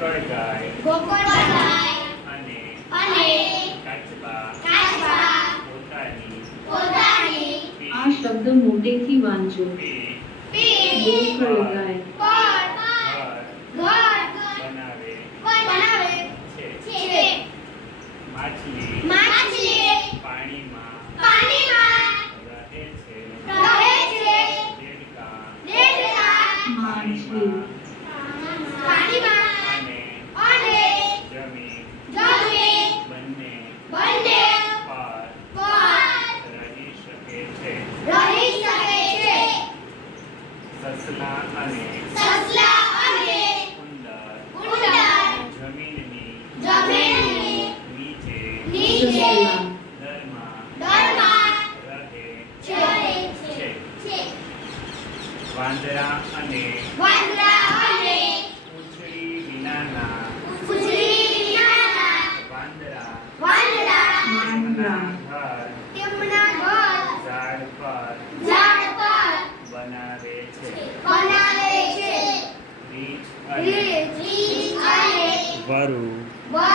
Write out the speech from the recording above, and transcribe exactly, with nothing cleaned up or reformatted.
ગોકળ ગાય ગોકળ ગાય અને અને કાચબા કાચબા પોતાની પોતાની આ શબ્દ મોટેથી વાંચો. પીઠ પીઠ ગોકળ ગાય પર ઘર ઘર બનાવે બનાવે છે. છે. માછલી માછલી પાણીમાં પાણીમાં રહે છે. રહે છે. દેડકા દેડકા માછલી પાણીમાં અને અને જમીન જમીન બંને બંને પર પર રહી શકે છે. રહી શકે છે. સસલા અને સસલા અને ઉંદર ઉંદર જમીનની જમીનની નીચે નીચે દરમાં દરમાં રહે છે. છે. છે. વાંદરા અને વાંદરા અને પૂંછડી વિનાના પૂંછડી વિનાના વાંદરા વાંદરા તેમના ઘર તેમના ઘર ઝાડ પર ઝાડ પર બનાવે છે. બનાવે છે. રીંછ અને રીંછ અને વરુ વરુ